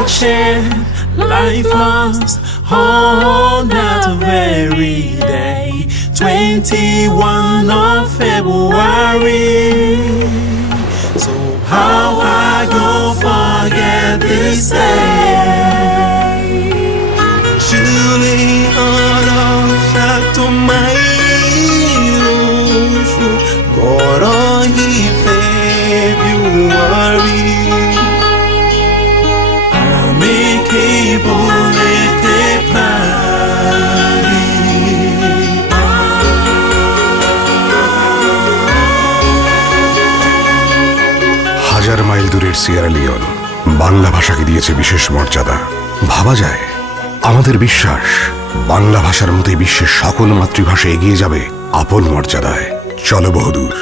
bloodshed, life lost on that very day, 21 of February. So how I go forget this day? Surely all of that to my February. আমি কি বলতে পারি? হাজার মাইল দূরের Sierra Leone Bangla ভাষাকে দিয়েছে বিশেষ মর্যাদা। ভাবা যায়, আমাদের বিশ্বাস বাংলা ভাষার মতোই বিশ্বের সকল মাতৃভাষা এগিয়ে যাবে আপন মর্যাদায়। চলো বহুদূর।